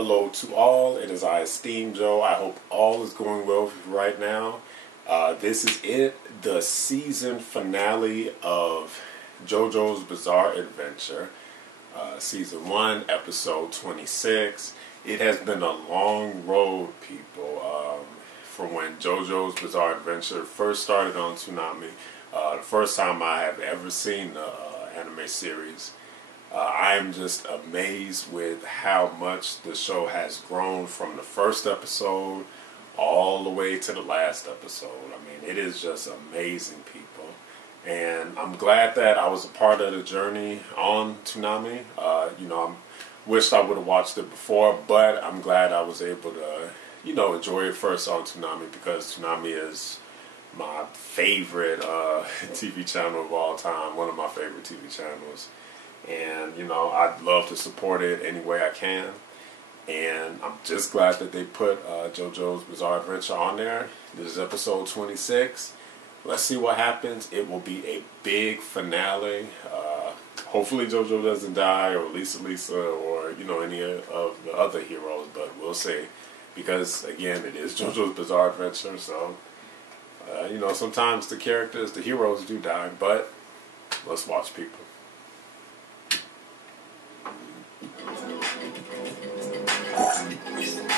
Hello to all. It is I, steamjoe. I hope all is going well with you right now. This is it, the season finale of JoJo's Bizarre Adventure, season 1, episode 26. It has been a long road, people, from when JoJo's Bizarre Adventure first started on Toonami. The first time I have ever seen the anime series. I'm just amazed with how much the show has grown from the first episode all the way to the last episode. I mean, it is just amazing, people. And I'm glad that I was a part of the journey on Toonami. I wished I would have watched it before, but I'm glad I was able to, enjoy it first on Toonami, because Toonami is my favorite TV channel of all time, one of my favorite TV channels. And, I'd love to support it any way I can. And I'm just glad that they put JoJo's Bizarre Adventure on there. This is episode 26. Let's see what happens. It will be a big finale. Hopefully JoJo doesn't die, or Lisa, or, any of the other heroes. But we'll see. Because, again, it is JoJo's Bizarre Adventure. So, sometimes the heroes do die. But let's watch, people.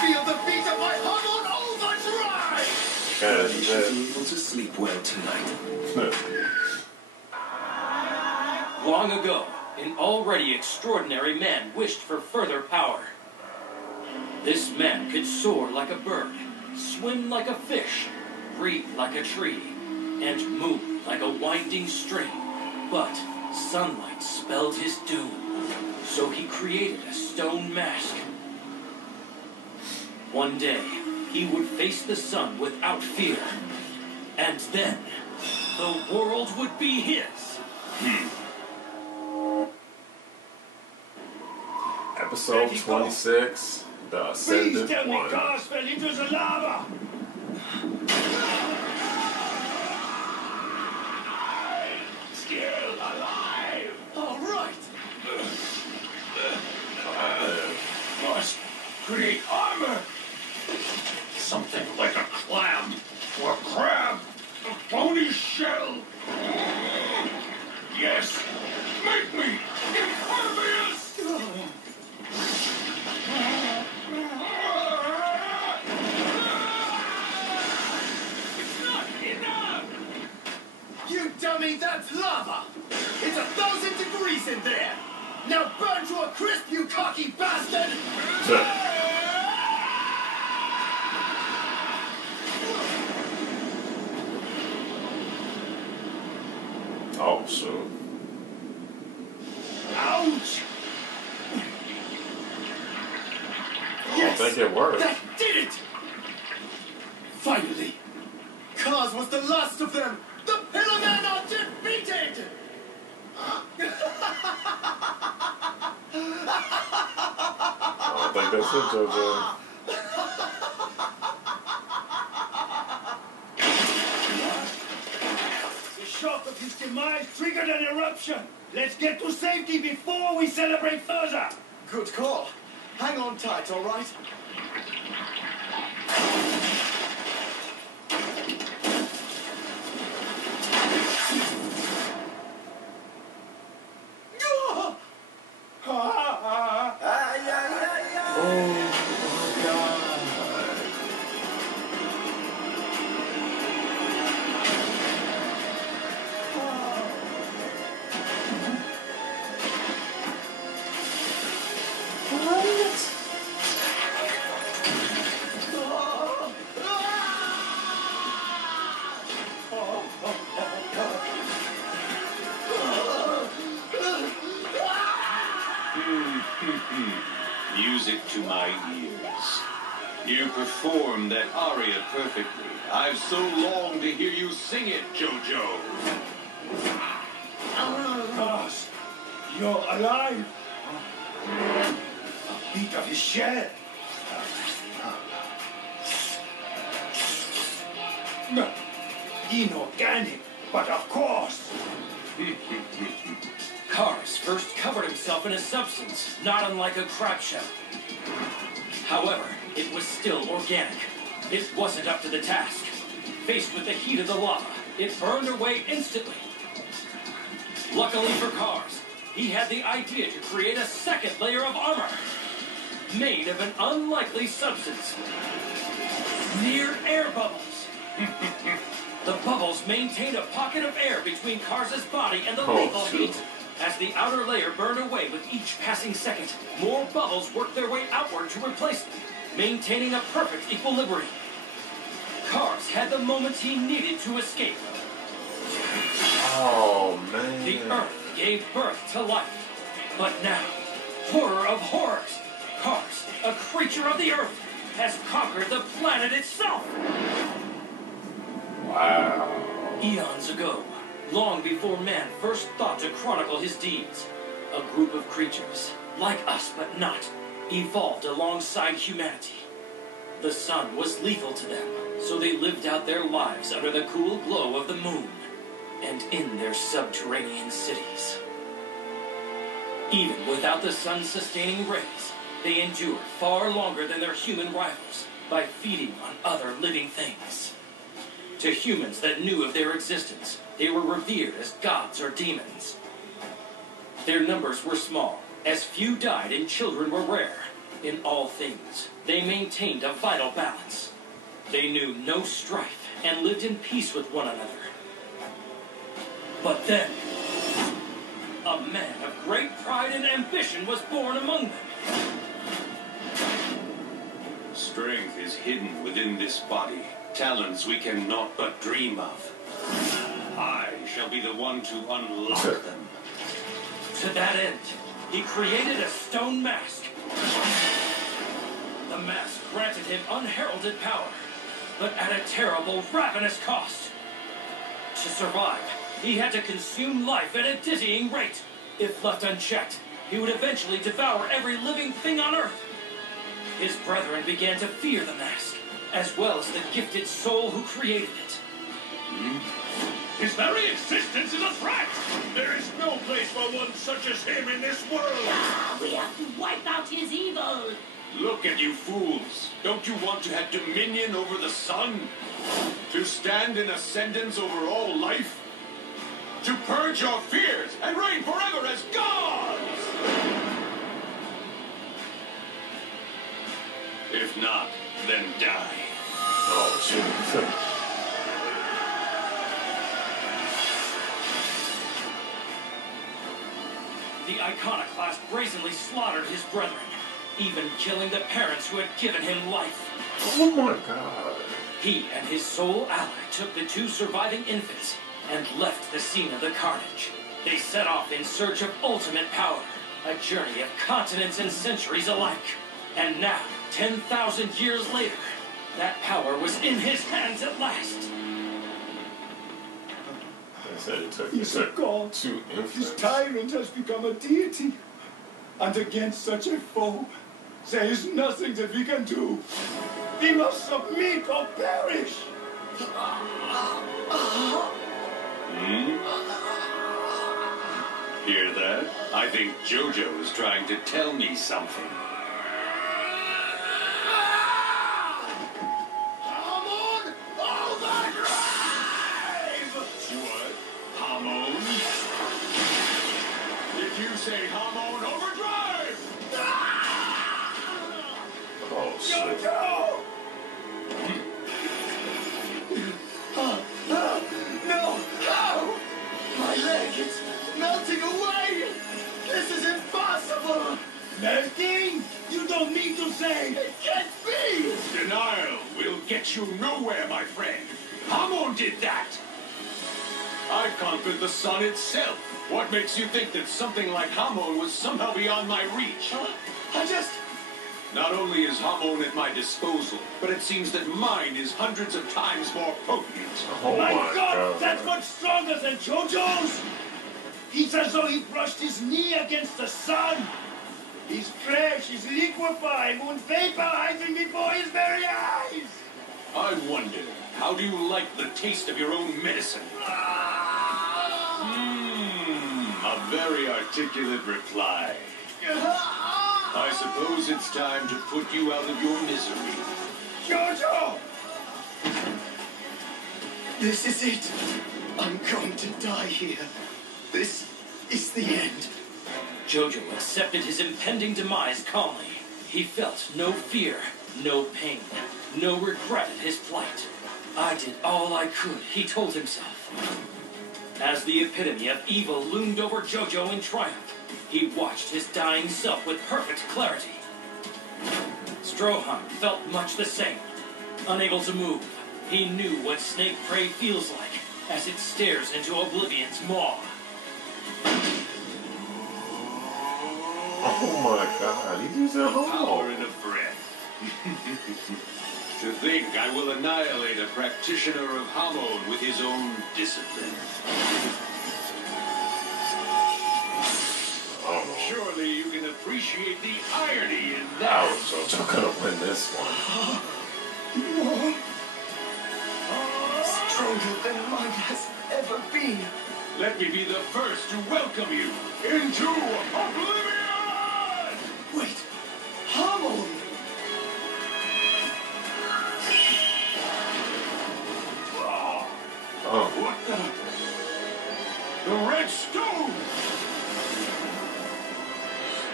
Feel the beat of my heart on overdrive! You should be able to sleep well tonight. Long ago, an already extraordinary man wished for further power. This man could soar like a bird, swim like a fish, breathe like a tree, and move like a winding string. But sunlight spelled his doom, so he created a stone mask. One day, he would face the sun without fear, and then the world would be his. Episode 26, The Ascendant One. Please tell me cars fell into the lava! Still alive! All right! Must create armor! Something like a clam or a crab, a phony shell. Yes, make me impervious! It's not enough! You dummy, that's lava! It's 1,000 degrees in there! Now burn to a crisp, you cocky bastard! Oh, sure. Ouch! I don't think it worked. That did it! Finally! Kaz was the last of them! The Pillar Men are defeated! I don't think that's it, JoJo. The shock of his demise triggered an eruption! Let's get to safety before we celebrate further! Good call. Hang on tight, all right? Music to my ears. You perform that aria perfectly. I've so longed to hear you sing it, JoJo. Kaz, you're alive! A beat of his shell! Inorganic, but of course! Cars first covered himself in a substance, not unlike a crab shell. However, it was still organic. It wasn't up to the task. Faced with the heat of the lava, it burned away instantly. Luckily for Cars, he had the idea to create a second layer of armor, made of an unlikely substance. Mere air bubbles. The bubbles maintained a pocket of air between Cars' body and the lethal heat. As the outer layer burned away with each passing second, more bubbles worked their way outward to replace them, maintaining a perfect equilibrium. Cars had the moments he needed to escape. Oh, man. The Earth gave birth to life. But now, horror of horrors, Cars, a creature of the Earth, has conquered the planet itself. Wow. Eons ago, long before man first thought to chronicle his deeds, a group of creatures, like us but not, evolved alongside humanity. The sun was lethal to them, so they lived out their lives under the cool glow of the moon and in their subterranean cities. Even without the sun's sustaining rays, they endured far longer than their human rivals by feeding on other living things. To humans that knew of their existence, they were revered as gods or demons. Their numbers were small, as few died and children were rare. In all things, they maintained a vital balance. They knew no strife and lived in peace with one another. But then, a man of great pride and ambition was born among them. Strength is hidden within this body, talents we cannot but dream of. I shall be the one to unlock them. To that end, he created a stone mask. The mask granted him unheralded power, but at a terrible, ravenous cost. To survive, he had to consume life at a dizzying rate. If left unchecked, he would eventually devour every living thing on Earth. His brethren began to fear the mask, as well as the gifted soul who created it. His very existence is a threat! There is no place for one such as him in this world! We have to wipe out his evil! Look at you fools! Don't you want to have dominion over the sun? To stand in ascendance over all life? To purge your fears and reign forever as gods! If not, then die. Oh, shit. The iconoclast brazenly slaughtered his brethren, even killing the parents who had given him life. Oh my God. He and his sole ally took the two surviving infants and left the scene of the carnage. They set off in search of ultimate power, a journey of continents and centuries alike. And now, 10,000 years later, that power was in his hands at last. They said it took He's a god. two His infants. tyrant has become a deity. And against such a foe, there is nothing that we can do. We must submit or perish. Hear that? I think JoJo is trying to tell me something. Come on, overdrive! What? Hamon? Did you say Hamon overdrive? Oh, shit. JoJo! No! No! My leg is melting away! This is impossible! Melting? You don't mean to say it can't be! Denial will get you nowhere, my friend. Hamon did that. I conquered the sun itself. What makes you think that something like Hamon was somehow beyond my reach? I just... Not only is Hamon at my disposal, but it seems that mine is hundreds of times more potent. Oh My my God, God. that's much stronger than JoJo's! He's as though he brushed his knee against the sun. He's fresh, he's liquefying, moon vaporizing before his very eyes! I wonder, how do you like the taste of your own medicine? A very articulate reply. I suppose it's time to put you out of your misery. JoJo! This is it. I'm going to die here. This is the end. JoJo accepted his impending demise calmly. He felt no fear, no pain, no regret at his plight. I did all I could, he told himself. As the epitome of evil loomed over JoJo in triumph, he watched his dying self with perfect clarity. Stroheim felt much the same. Unable to move, he knew what snake prey feels like as it stares into oblivion's maw. Oh my god, he's using a Power hole. in a breath. To think I will annihilate a practitioner of Hamon with his own discipline. Oh, Surely you can appreciate the irony in I that. was JoJo gonna win this one. More. Stronger than mine has ever been. Let me be the first to welcome you into oblivion! Wait, Hamon! Oh, What the Red Stone!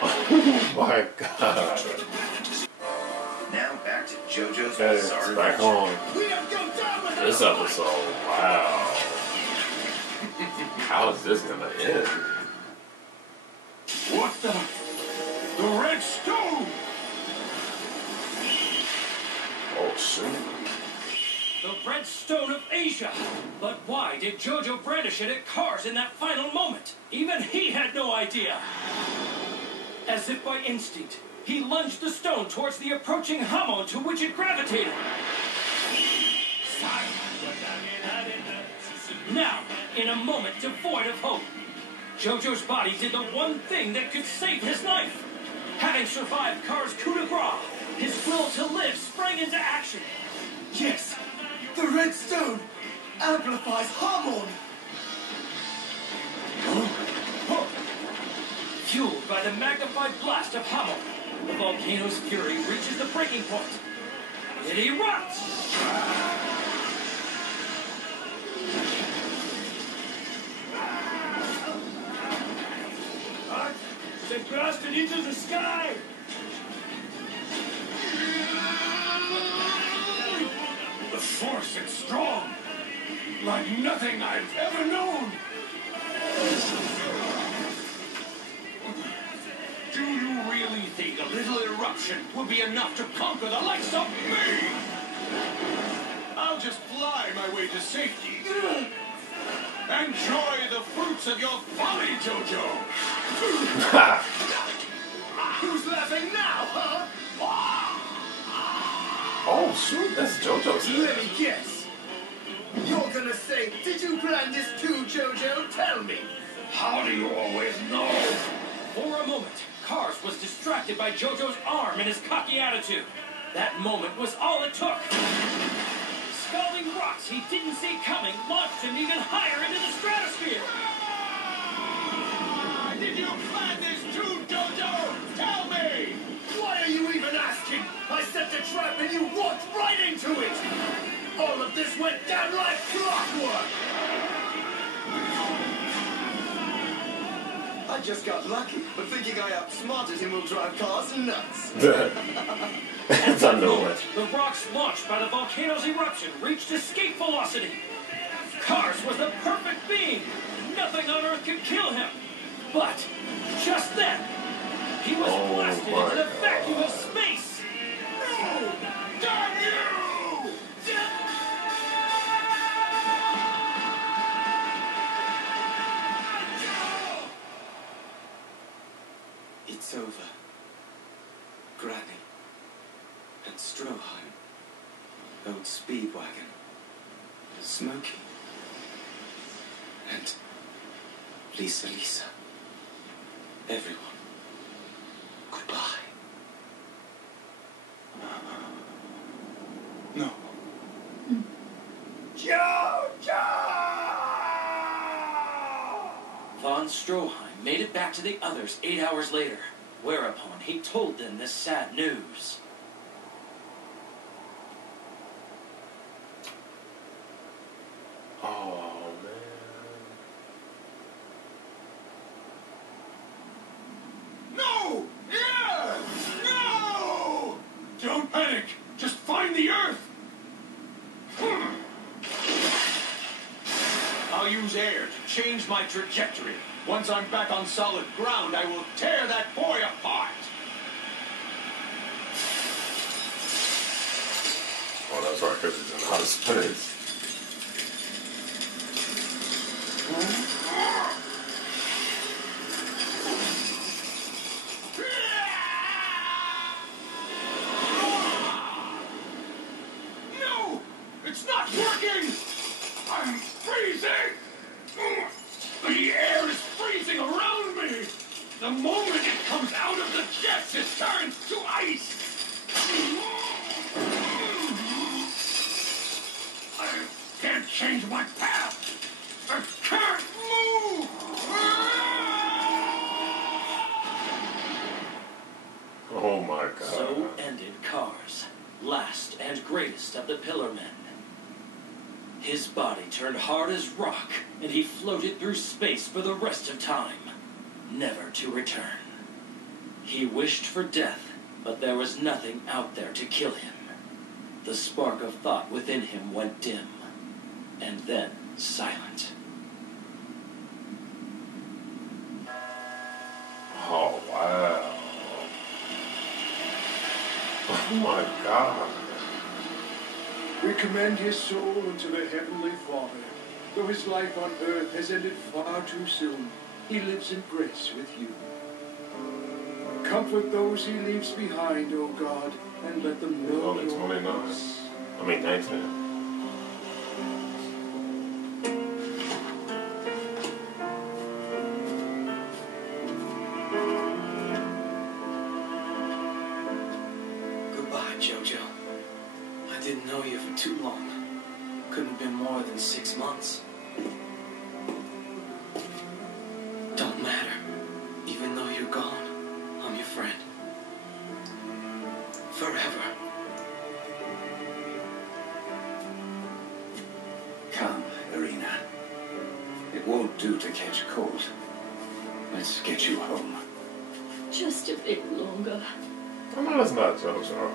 oh my god. Now back to JoJo's Okay, Bizarre it's back Adventure. on. We don't go down with This episode, wow. How is this gonna end? What the Red Stone! Oh shoot. The Red Stone of Asia! But why did JoJo brandish it at Cars in that final moment? Even he had no idea! As if by instinct, he lunged the stone towards the approaching Hamon to which it gravitated. Now, in a moment devoid of hope, JoJo's body did the one thing that could save his life. Having survived Cars' coup de grace, his will to live sprang into action. Yes, the Red Stone amplifies Hamon. Fueled by the magnified blast of Hamon, the volcano's fury reaches the breaking point. It erupts! They blasted into the sky. The force is strong, like nothing I've ever known. Do you really think a little eruption would be enough to conquer the likes of me? I'll just fly my way to safety. Enjoy the fruits of your folly, JoJo. Who's laughing now, huh? Oh shoot, that's JoJo's Let me guess. You're gonna say, did you plan this too, JoJo? Tell me. How do you always know? For a moment, Cars was distracted by JoJo's arm and his cocky attitude. That moment was all it took. Scalding rocks he didn't see coming launched him even higher into the stratosphere. Did you plan this too, JoJo? Tell me! Why are you even asking? I set the trap and you walked right into it. All of this went down like clockwork. I just got lucky, but thinking I outsmarted him will drive Cars nuts. It's under with. The rocks launched by the volcano's eruption reached escape velocity. Cars was the perfect being. Nothing on Earth could kill him. But just then, he was blasted my into the God. vacuum of space. No! Damn you! It's over. Granny and Stroheim, old Speedwagon, Smokey, and Lisa. Everyone, goodbye. No. Von Stroheim made it back to the others 8 hours later. Whereupon he told them this sad news. Oh, man. No! Yeah! No! Don't panic! Just find the Earth! I'll use air to change my trajectory. Once I'm back on solid ground, I will tear that boy apart! Oh, that's right, because he's in outer space. No! It's not working! I'm freezing! The air is freezing around me! The moment it comes out of the jets, it turns to ice! I can't change my path! I can't move! Oh my God. So ended Cars, last and greatest of the Pillar Men. His body turned hard as rock, and he floated through space for the rest of time, never to return. He wished for death, but there was nothing out there to kill him. The spark of thought within him went dim, and then silent. Oh, wow. Oh my God. We commend his soul unto the Heavenly Father. Though his life on earth has ended far too soon, he lives in grace with you. Comfort those he leaves behind, O God, and let them He's know only your 29. peace. I mean, 19. Goodbye, JoJo. I didn't know you for too long. Couldn't have been more than 6 months. Don't matter. Even though you're gone, I'm your friend. Forever. Come, Irina. It won't do to catch a cold. Let's get you home. Just a bit longer. No, that's not JoJo.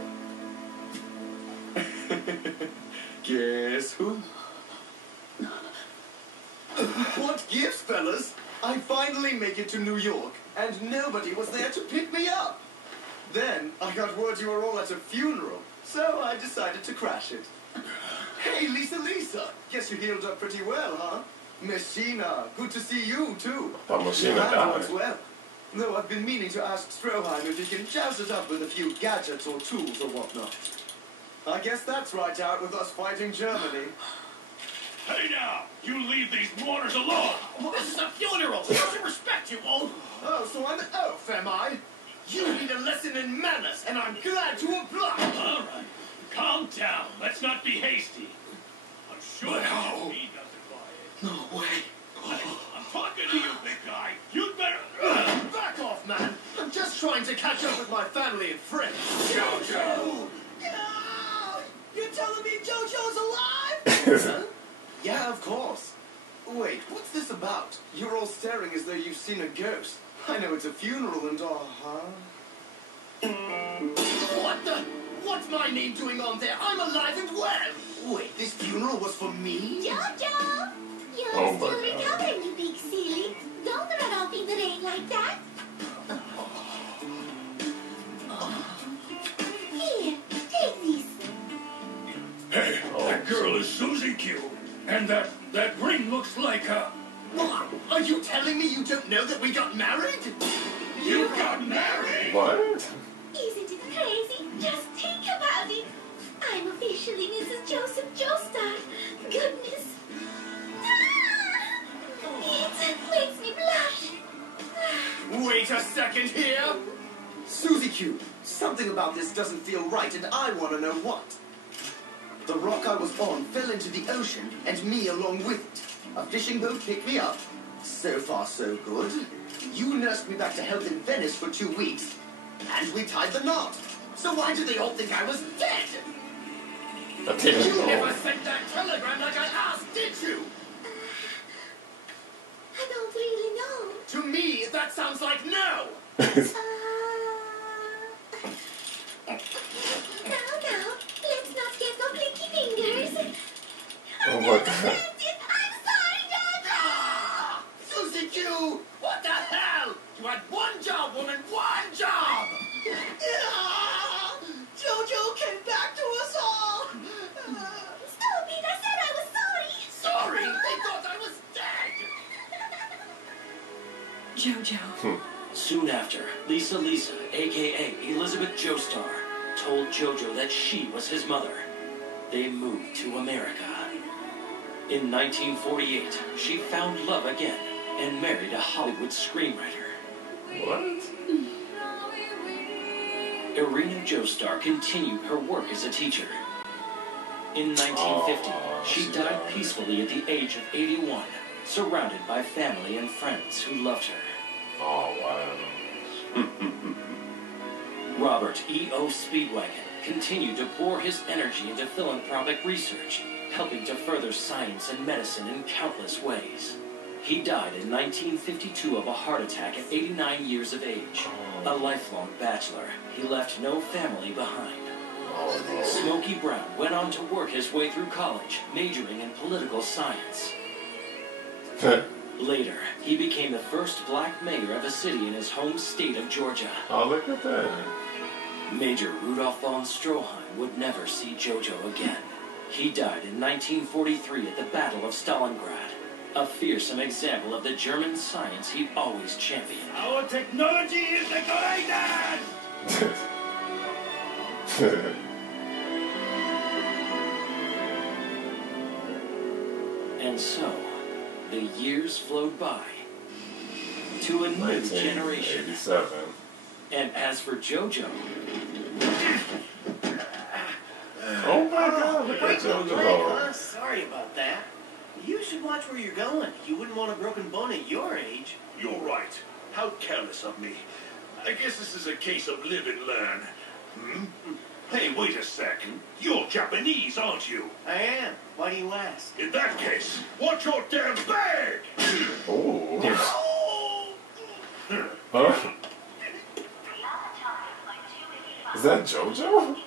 Guess who? What gives, fellas? I finally make it to New York, and nobody was there to pick me up. Then I got word you were all at a funeral, so I decided to crash it. Hey, Lisa, guess you healed up pretty well, huh? Messina, good to see you, too. I thought Messina Your hand died. works well. Though I've been meaning to ask Stroheim if he can jazz it up with a few gadgets or tools or whatnot. I guess that's right out with us fighting Germany. Hey now! You leave these mourners alone! This is a funeral! Show some respect, you old! Oh, so I'm an elf, am I? You need a lesson in manners, and I'm glad to oblige. All right. Calm down. Let's not be hasty. I'm sure But how? he doesn't buy it. No way. Hey, I'm talking to you, big guy. You'd better... Back off, man. I'm just trying to catch up with my family and friends. JoJo! You're telling me JoJo's alive? Huh? Yeah, of course. Wait, what's this about? You're all staring as though you've seen a ghost. I know it's a funeral and all, huh? What the? What's my name doing on there? I'm alive and well! Wait, this funeral was for me? Jojo! You're Oh my still God. recovering, you big silly. Don't run off in the rain like that. Here, take this. Hey, that girl is Susie Q. And that ring looks like a... What? Are you telling me you don't know that we got married? You got married? What? Isn't it crazy? Just think about it. I'm officially Mrs. Joseph Joestar. Goodness. It makes me blush. Wait a second here! Susie Q, something about this doesn't feel right, and I want to know what. The rock I was on fell into the ocean, and me along with it. A fishing boat picked me up, So far, so good. You nursed me back to health in Venice for 2 weeks, and we tied the knot. So why did they all think I was dead? You never sent that telegram like I asked, did you? I don't really know. To me, that sounds like no. Now, let's not get no clicky fingers. Oh my god. I'm sorry, Jojo! Ah! Susie Q! What the hell? You had one job, woman, one job! Ah! Jojo came back to us all! Stop it! I said I was sorry! Sorry? They thought I was dead! JoJo. Soon after, Lisa, a.k.a. Elizabeth Joestar, told JoJo that she was his mother. They moved to America. In 1948, she found love again and married a Hollywood screenwriter. What? Irina Joestar continued her work as a teacher. In 1950, she died peacefully at the age of 81, surrounded by family and friends who loved her. Oh, wow. Robert E.O. Speedwagon continued to pour his energy into philanthropic research, helping to further science and medicine in countless ways. He died in 1952 of a heart attack at 89 years of age. A lifelong bachelor, he left no family behind. Smokey Brown went on to work his way through college, majoring in political science. Later, he became the first black mayor of a city in his home state of Georgia. Oh, look at that. Major Rudolf von Stroheim would never see JoJo again. He died in 1943 at the Battle of Stalingrad, a fearsome example of the German science he'd always championed. Our technology is the greatest! And so, the years flowed by to a new generation. 1987. And as for JoJo, Oh my god, look at JoJo. Sorry about that. You should watch where you're going. You wouldn't want a broken bone at your age. You're right. How careless of me. I guess this is a case of live and learn. Hey, wait a sec. You're Japanese, aren't you? I am. Why do you ask? In that case, watch your damn bag! Oh. Huh? Is that JoJo?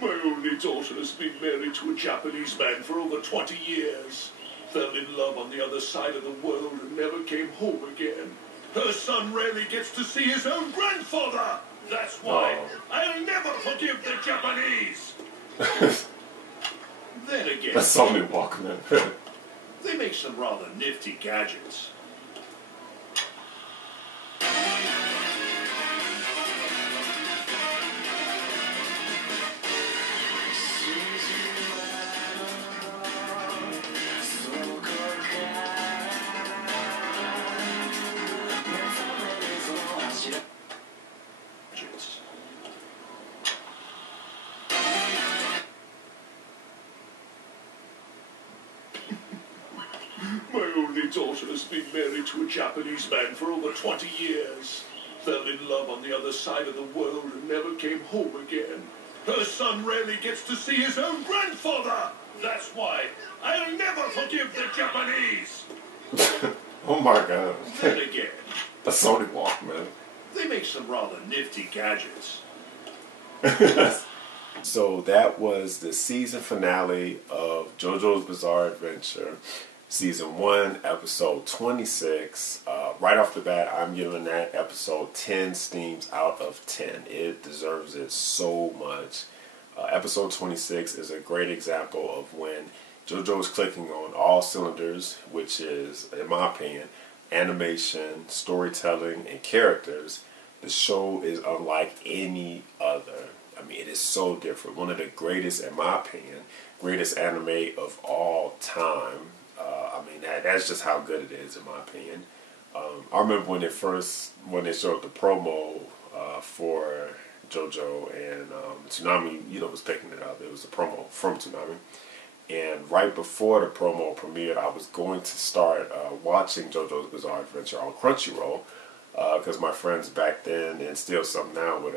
My only daughter has been married to a Japanese man for over 20 years. Fell in love on the other side of the world and never came home again. Her son rarely gets to see his own grandfather. That's why I'll never forgive the Japanese. Then again, That's Sony Walkman. they make some rather nifty gadgets. My only daughter has been married to a Japanese man for over 20 years. Fell in love on the other side of the world and never came home again. Her son rarely gets to see his own grandfather. That's why I'll never forgive the Japanese. Oh my god. Then again, A Sony Walkman. they make some rather nifty gadgets. So that was the season finale of JoJo's Bizarre Adventure, Season 1, Episode 26. Right off the bat, I'm giving that episode 10 steams out of 10. It deserves it so much. Episode 26 is a great example of when JoJo is clicking on all cylinders, which is, in my opinion, animation, storytelling, and characters. The show is unlike any other. I mean, it is so different. One of the greatest, in my opinion, greatest anime of all time. I mean, that's just how good it is, in my opinion. I remember when they showed the promo for JoJo and Toonami, was picking it up. It was a promo from Toonami. And right before the promo premiered, I was going to start watching JoJo's Bizarre Adventure on Crunchyroll, because my friends back then, and still some now, would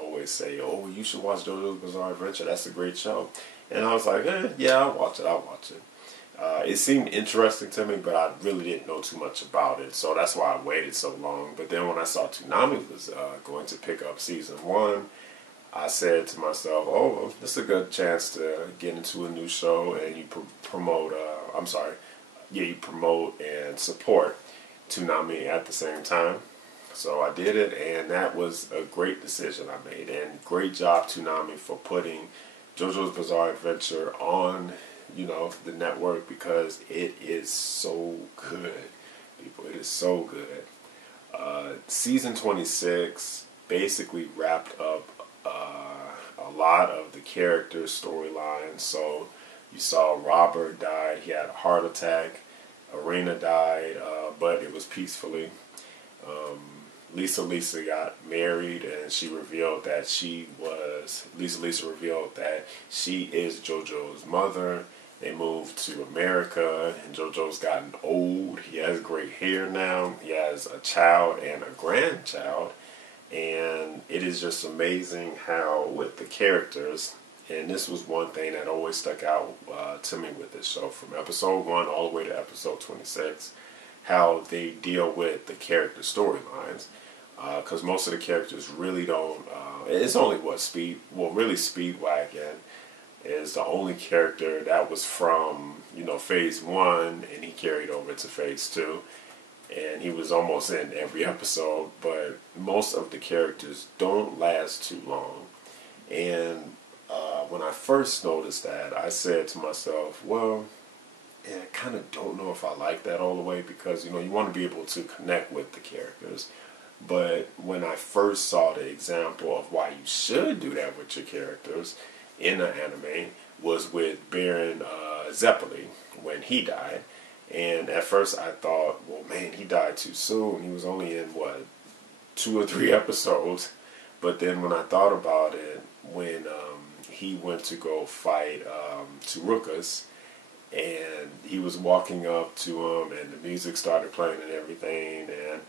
always say, "Oh, you should watch JoJo's Bizarre Adventure. That's a great show." And I was like, "Yeah, I'll watch it." It seemed interesting to me, but I really didn't know too much about it, so that's why I waited so long. But then when I saw Toonami was going to pick up season 1, I said to myself, "Oh, well, this is a good chance to get into a new show, and you promote. You promote and support Toonami at the same time." So I did it, and that was a great decision I made. And great job, Toonami, for putting JoJo's Bizarre Adventure on, the network, because it is so good, people. It is so good. Season 26 basically wrapped up a lot of the characters' storylines. So you saw Robert died. He had a heart attack. Arena died, but it was peacefully. Lisa got married, and she revealed that Lisa revealed that she is JoJo's mother. They moved to America, and JoJo's gotten old. He has gray hair now. He has a child and a grandchild. And it is just amazing how, with the characters, and this was one thing that always stuck out to me with this show, from episode 1 all the way to episode 26, how they deal with the character storylines. Because most of the characters really don't, it's only Speedwagon is the only character that was from, phase 1, and he carried over to phase 2. And he was almost in every episode, but most of the characters don't last too long. And when I first noticed that, I said to myself, well, I kind of don't know if I like that all the way, because, you want to be able to connect with the characters. But when I first saw the example of why you should do that with your characters in an anime was with Baron Zeppeli when he died. And at first I thought, well, man, he died too soon. He was only in, 2 or 3 episodes. But then when I thought about it, when he went to go fight Tsurukas, and he was walking up to him, and the music started playing and everything, and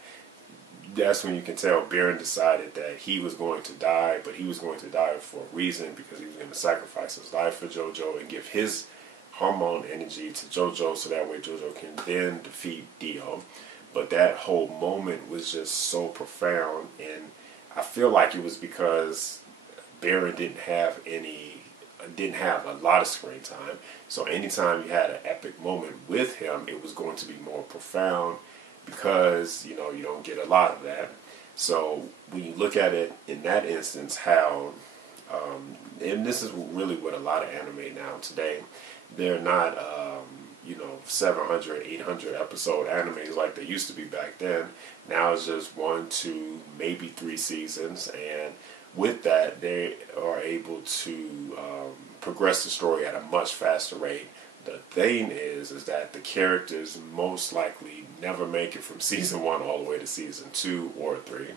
that's when you can tell Baron decided that he was going to die, but he was going to die for a reason, because he was going to sacrifice his life for JoJo and give his hormone energy to JoJo, so that way JoJo can then defeat Dio. But that whole moment was just so profound, and I feel like it was because Baron didn't have a lot of screen time. So anytime you had an epic moment with him, it was going to be more profound, because you don't get a lot of that. So when you look at it in that instance, how and this is really what a lot of anime now today, they're not 700, 800 episode animes like they used to be back then. Now it's just 1, 2, maybe 3 seasons, and with that they are able to progress the story at a much faster rate. The thing is that the characters most likely never make it from season 1 all the way to season 2 or 3.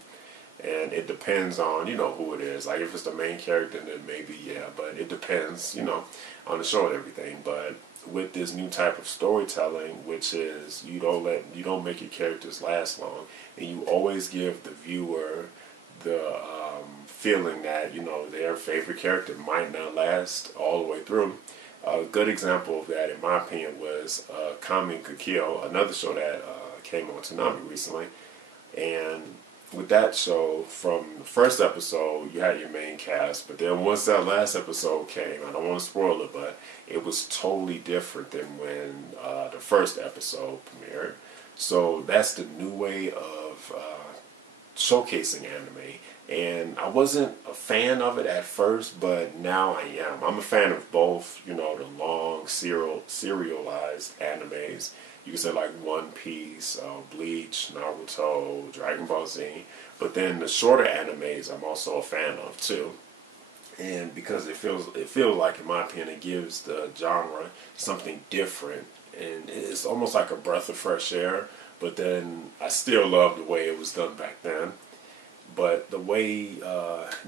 And it depends on, who it is. Like, if it's the main character, then maybe, yeah. But it depends, on the show and everything. But with this new type of storytelling, which is you don't make your characters last long, and you always give the viewer the feeling that, their favorite character might not last all the way through. A good example of that, in my opinion, was Kami Could Kill, another show that came on Toonami recently. And with that show, from the first episode, you had your main cast, but then once that last episode came, I don't want to spoil it, but it was totally different than when the first episode premiered. So that's the new way of showcasing anime. And I wasn't a fan of it at first, but now I am. I'm a fan of both, the long serialized animes. You can say like One Piece, Bleach, Naruto, Dragon Ball Z. But then the shorter animes I'm also a fan of too. And because it feels like, in my opinion, it gives the genre something different. And it's almost like a breath of fresh air. But then I still love the way it was done back then. But the way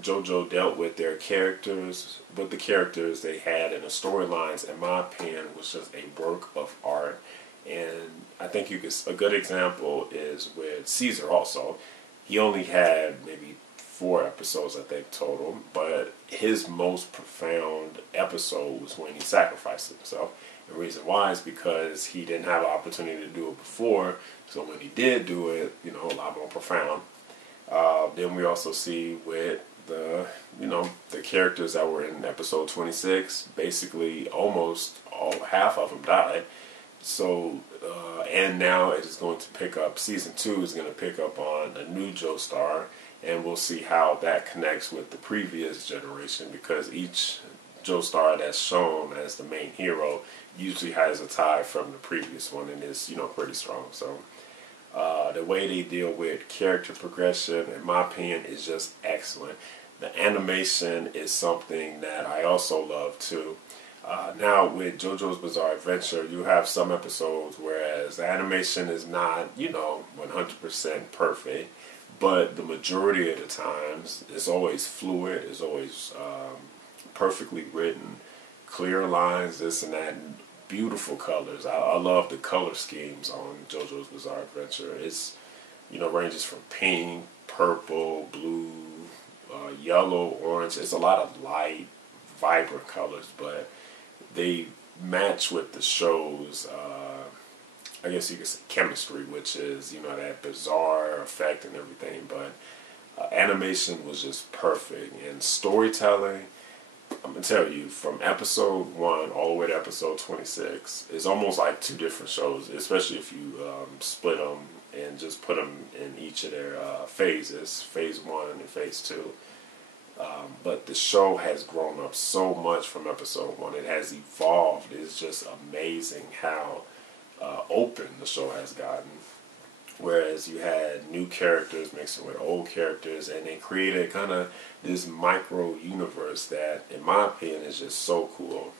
JoJo dealt with their characters, with the characters they had in the storylines, in my opinion, was just a work of art. And I think a good example is with Caesar also. He only had maybe 4 episodes, I think, total. But his most profound episode was when he sacrificed himself. The reason why is because he didn't have an opportunity to do it before. So when he did do it, a lot more profound. Then we also see with the characters that were in episode 26, basically almost half of them died. So, and now it is going to pick up, season 2 is going to pick up on a new Joestar, and we'll see how that connects with the previous generation, because each Joestar that's shown as the main hero usually has a tie from the previous one and is, pretty strong. So, the way they deal with character progression, in my opinion, is just excellent. The animation is something that I also love too. Now with JoJo's Bizarre Adventure, you have some episodes whereas the animation is not, 100% perfect, but the majority of the times it's always fluid, it's always perfectly written, clear lines, this and that, and beautiful colors. I love the color schemes on JoJo's Bizarre Adventure. It's, ranges from pink, purple, blue, yellow, orange. It's a lot of light, vibrant colors, but they match with the show's, I guess you could say, chemistry, which is, that bizarre effect and everything. But animation was just perfect. And storytelling, I'm going to tell you, from episode 1 all the way to episode 26, it's almost like 2 different shows, especially if you split them and just put them in each of their phases, phase 1 and phase 2. But the show has grown up so much from episode 1. It has evolved. It's just amazing how open the show has gotten. Whereas you had new characters mixing with old characters, and they created kind of this micro universe that, in my opinion, is just so cool.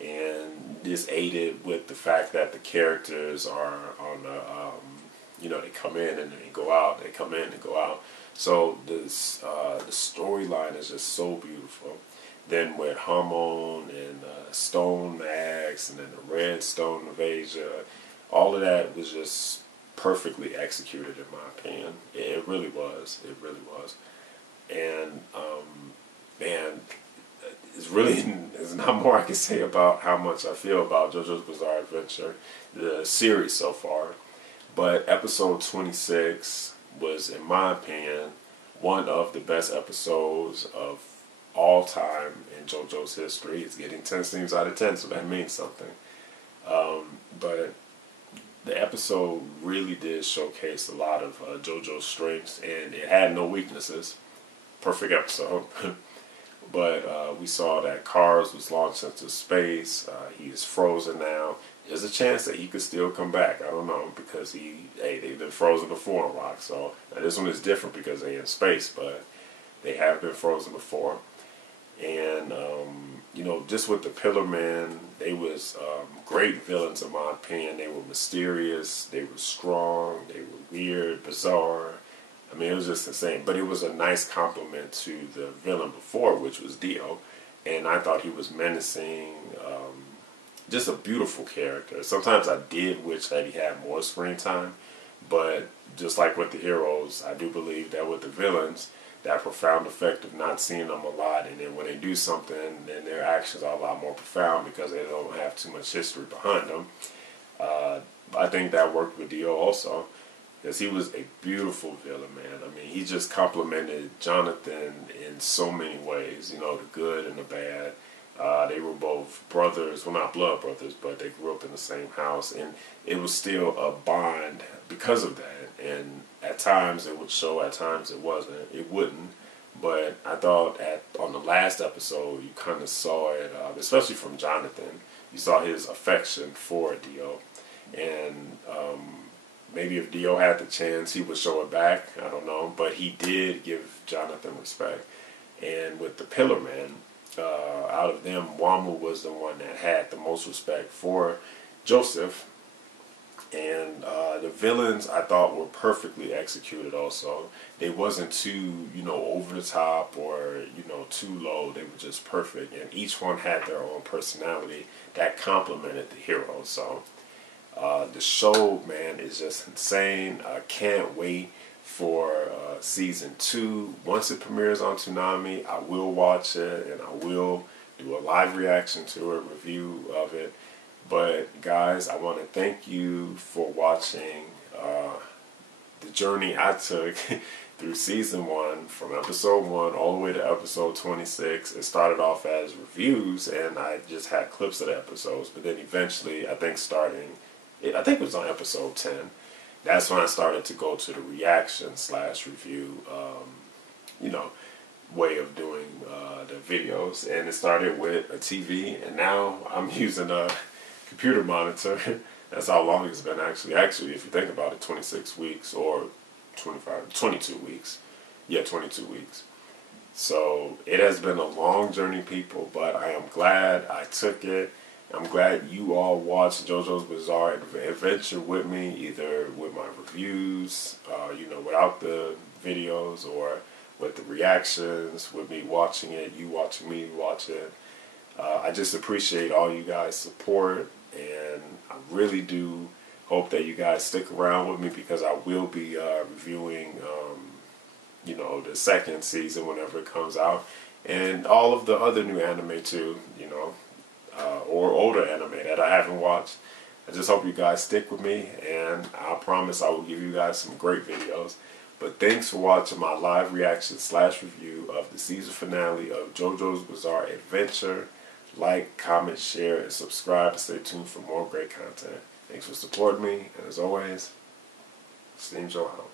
And this aided with the fact that the characters are on the, they come in and they go out, they come in and go out. So this the storyline is just so beautiful. Then with Harmon and Stone Max and then the Red Stone of Asia, all of that was just perfectly executed, in my opinion. It really was. It really was. And man, there's not more I can say about how much I feel about JoJo's Bizarre Adventure, the series so far. But episode 26 was, in my opinion, one of the best episodes of all time in JoJo's history. It's getting 10 stars out of 10, so that means something. But the episode really did showcase a lot of JoJo's strengths, and it had no weaknesses. Perfect episode. But we saw that Cars was launched into space. He is frozen now. There's a chance that he could still come back. I don't know, because they've been frozen before on rock. So now this one is different because they're in space, but they have been frozen before. And just with the Pillar Men, they was great villains in my opinion. They were mysterious, they were strong, they were weird, bizarre. I mean, it was just insane. But it was a nice compliment to the villain before, which was Dio. And I thought he was menacing, just a beautiful character. Sometimes I did wish that he had more screen time. But just like with the heroes, I do believe that with the villains, that profound effect of not seeing them a lot, and then when they do something, then their actions are a lot more profound because they don't have too much history behind them. I think that worked with Dio also, because he was a beautiful villain, man. I mean, he just complimented Jonathan in so many ways, the good and the bad. They were both brothers, well, not blood brothers, but they grew up in the same house, and it was still a bond because of that. And at times it would show, at times it wouldn't. But I thought on the last episode, you kind of saw it, especially from Jonathan. You saw his affection for Dio. And maybe if Dio had the chance, he would show it back. I don't know. But he did give Jonathan respect. And with the Pillar Men, out of them, Wama was the one that had the most respect for Joseph. And the villains I thought were perfectly executed also. They wasn't too, over the top or, too low. They were just perfect. And each one had their own personality that complemented the hero. So the show, man, is just insane. I can't wait for season 2. Once it premieres on Toonami, I will watch it and I will do a live reaction to it, review of it. But guys, I want to thank you for watching the journey I took through season 1, from episode 1 all the way to episode 26. It started off as reviews and I just had clips of the episodes, but then eventually, I think it was on episode 10, that's when I started to go to the reaction / review, way of doing the videos. And it started with a TV, and now I'm using a computer monitor. That's how long it's been actually. Actually, if you think about it, 26 weeks or 22 weeks. Yeah, 22 weeks. So it has been a long journey, people, but I am glad I took it. I'm glad you all watched JoJo's Bizarre Adventure with me, either with my reviews, without the videos, or with the reactions, with me watching it, you watching me watch it. I just appreciate all you guys' support, and I really do hope that you guys stick around with me, because I will be reviewing, the second season whenever it comes out, and all of the other new anime too, or older anime that I haven't watched. I just hope you guys stick with me, and I promise I will give you guys some great videos. But thanks for watching my live reaction / review of the season finale of JoJo's Bizarre Adventure. Like, comment, share, and subscribe, and stay tuned for more great content. Thanks for supporting me, and as always, steamjoe out.